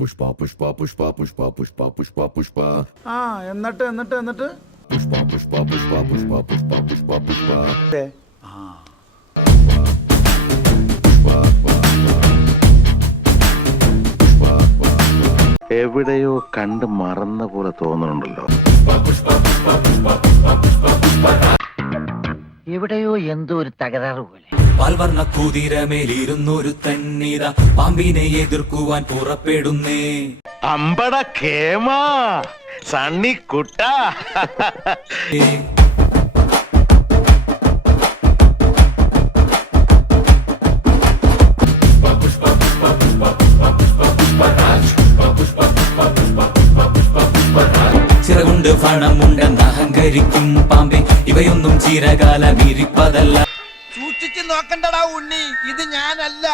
പുഷ്പ പുഷ്പ പുഷ്പ പുഷ്പ പുഷ്പ പുഷ്പ പുഷ്പ ആ എന്നിട്ട് എന്നിട്ട് എന്നിട്ട് പുഷ്പ പുഷ്പ പുഷ്പ പുഷ്പ പുഷ്പ പുഷ്പ പുഷ്പ എവിടെയോ കണ്ട് മറന്ന പോലെ തോന്നുന്നുണ്ടല്ലോ. എവിടെയോ എന്തോ ഒരു തകരാറ് പോലെ. പാൽവർണ്ണ കുതിരമേലിരുന്നൊരു തണ്ണീത പാമ്പിനെ എതിർക്കുവാൻ പുറപ്പെടുന്നേ. അമ്പട കേമാ സണ്ണിക്കുട്ട. ചിറകുണ്ട് പണമുണ്ടെന്ന് അഹങ്കരിക്കും പാമ്പെ, ഇവയൊന്നും ചിരകാല വിരിപ്പതല്ല. സൂക്ഷിച്ചു നോക്കണ്ടടാ ഉണ്ണി, ഇത് ഞാനല്ല.